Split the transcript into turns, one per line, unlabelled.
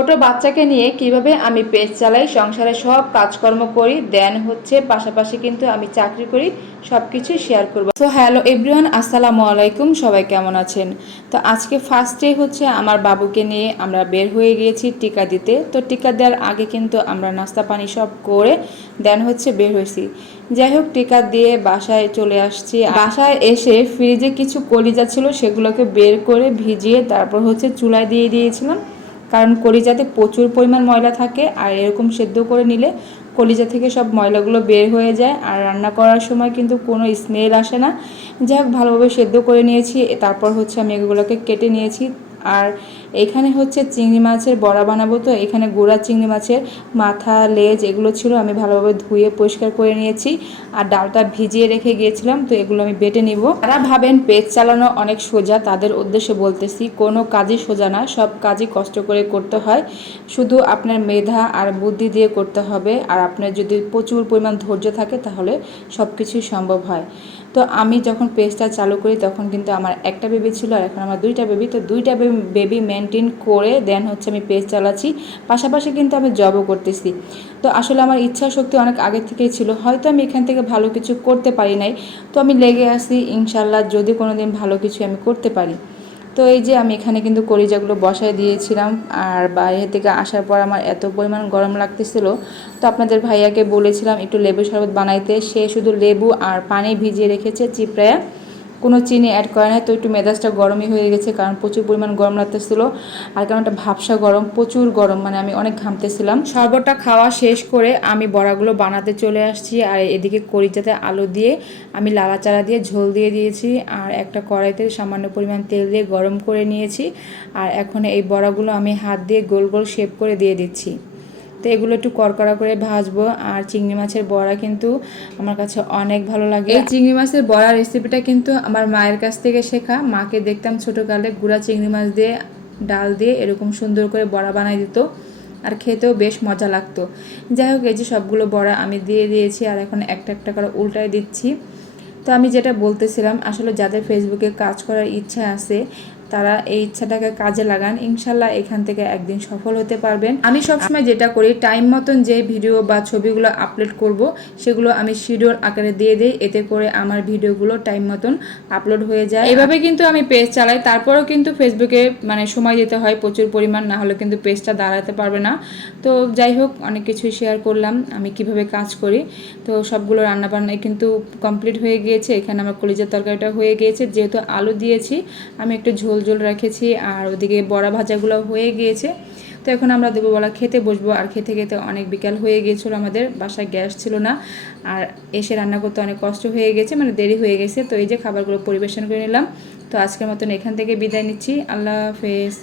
ছোট বাচ্চাকে নিয়ে কীভাবে আমি পেজ চালাই সংসারে সব কাজকর্ম করি, দেন হচ্ছে পাশাপাশি কিন্তু আমি চাকরি করি সব কিছু শেয়ার করব। তো হ্যালো এভরিওয়ান আসসালামু আলাইকুম, সবাই কেমন আছেন? তো আজকে ফার্স্টে হচ্ছে আমার বাবুকে নিয়ে আমরা বের হয়ে গিয়েছি টিকা দিতে। তো টিকা দেওয়ার আগে কিন্তু আমরা নাস্তা পানি সব করে, দেন হচ্ছে বের হয়েছি। যাই হোক, টিকা দিয়ে বাসায় চলে আসছি। বাসায় এসে ফ্রিজে কিছু কলিজা ছিল, সেগুলোকে বের করে ভিজিয়ে তারপর হচ্ছে চুলায় দিয়ে দিয়েছিলাম। কারণ কলিজাতে প্রচুর পরিমাণ ময়লা থাকে আর এরকম সেদ্ধ করে নিলে কলিজা থেকে সব ময়লাগুলো বের হয়ে যায় আর রান্না করার সময় কিন্তু কোনো স্মেল আসে না। যাই হোক ভালোভাবে সেদ্ধ করে নিয়েছি তারপর হচ্ছে আমি এগুলোকে কেটে নিয়েছি। আর এখানে হচ্ছে চিংড়ি মাছের বড়া বানাবো, তো এখানে গোড়া চিংড়ি মাছের মাথা, লেজ এগুলো ছিল, আমি ভালোভাবে ধুয়ে পরিষ্কার করে নিয়েছি আর ডালটা ভিজিয়ে রেখে গিয়েছিলাম, তো এগুলো আমি বেটে নিব। তারা ভাবেন পেট চালানো অনেক সোজা, তাদের উদ্দেশ্যে বলতেছি, কোনো কাজই সোজা না, সব কাজই কষ্ট করে করতে হয়। শুধু আপনার মেধা আর বুদ্ধি দিয়ে করতে হবে, আর আপনার যদি প্রচুর পরিমাণ ধৈর্য থাকে, তাহলে সব কিছুই সম্ভব হয়। তো আমি যখন পেজটা চালু করি, তখন কিন্তু আমার একটা বেবি ছিল, আর এখন আমার দুইটা বেবি, তো দুইটা বেবি মেনটেন করে দেন হচ্ছে আমি পেজ চালাচ্ছি। পাশাপাশি কিন্তু আমি জবও করতেছি। তো আসলে আমার ইচ্ছা শক্তি অনেক আগে থেকেই ছিল, হয়তো আমি এখান থেকে ভালো কিছু করতে পারি নাই। তো আমি লেগে আসি ইনশাল্লাহ যদি কোনো দিন ভালো কিছু আমি করতে পারি। তো এই যে আমি এখানে কিন্তু কলিজাগুলো বসায় দিয়েছিলাম, আর বাইরে থেকে আসার পর আমার এত পরিমাণ গরম লাগতেছিল। তো আপনাদের ভাইয়াকে বলেছিলাম, একটু লেবু শরবত বানাইতে। সে শুধু লেবু আর পানি ভিজিয়ে রেখেছে চিপড়ায়া। কোনো চিনি অ্যাড করে না তো একটু মেজাজটা গরমই হয়ে গেছে, কারণ প্রচুর পরিমাণ গরম লাগতেছিল, আর কারণ একটা ভাবসা গরম, প্রচুর গরম মানে আমি অনেক ঘামতেছিলাম। শরবতটা খাওয়া শেষ করে আমি বড়াগুলো বানাতে চলে আসছি, আর এদিকে করিজাতে আলু দিয়ে আমি লালাচারা দিয়ে ঝোল দিয়ে দিয়েছি, আর একটা কড়াইতে সামান্য পরিমাণ তেল দিয়ে গরম করে নিয়েছি, আর এখন এই বড়াগুলো আমি হাত দিয়ে গোল গোল শেপ করে দিয়ে দিচ্ছি। তো এগুলো একটু কড়কড়া করে ভাজবো। আর চিংড়ি মাছের বড়া কিন্তু আমার কাছে অনেক ভালো লাগে। এই চিংড়ি মাছের বড়া রেসিপিটা কিন্তু আমার মায়ের কাছ থেকে শেখা। মাকে দেখতাম ছোটোকালে গুঁড়া চিংড়ি মাছ দিয়ে, ডাল দিয়ে এরকম সুন্দর করে বড়া বানাই দিত। আর খেতেও বেশ মজা লাগতো। যাই হোক, এই যে সবগুলো বড়া আমি দিয়ে দিয়েছি আর এখন একটা একটা করে উল্টায় দিচ্ছি। তো আমি যেটা বলতেছিলাম, আসলে যাদের ফেসবুকে কাজ করার ইচ্ছা আছে তারা এই ইচ্ছাটাকে কাজে লাগান। ইনশাল্লাহ এখান থেকে একদিন সফল হতে পারবেন। আমি সবসময় যেটা করি টাইম মতন যে ভিডিও বা ছবিগুলো আপলোড করব, সেগুলো আমি শিডিউল আকারে দিয়ে দিই। এতে করে আমার ভিডিওগুলো টাইম মতন আপলোড হয়ে যায়। এভাবে কিন্তু আমি পেজ চালাই। তারপরেও কিন্তু ফেসবুকে মানে সময় দিতে হয় প্রচুর পরিমাণ, না হলে কিন্তু পেজটা দাঁড়াতে পারবে না। তো যাই হোক, অনেক কিছুই শেয়ার করলাম। আমি কীভাবে কাজ করি, তো সবগুলো রান্নাবান্নায় কিন্তু কমপ্লিট হয়ে গিয়েছে। এখানে আমার কলিজার তরকারিটা হয়ে গিয়েছে। যেহেতু আলু দিয়েছি, আমি একটু ঝোল ঝোল রেখেছি আর ওদিকে বড়া ভাজাগুলো হয়ে গিয়েছে। তো এখন আমরা দুপুরবেলা খেতে বসবো আর খেতে খেতে অনেক বিকাল হয়ে গিয়েছিল আমাদের, বাসায় গ্যাস ছিল না আর এসে রান্না করতে অনেক কষ্ট হয়ে গেছে মানে দেরি হয়ে গেছে। তো এই যে খাবারগুলো পরিবেশন করে নিলাম। তো আজকের মতন এখান থেকে বিদায় নিচ্ছি। আল্লাহ হাফেজ।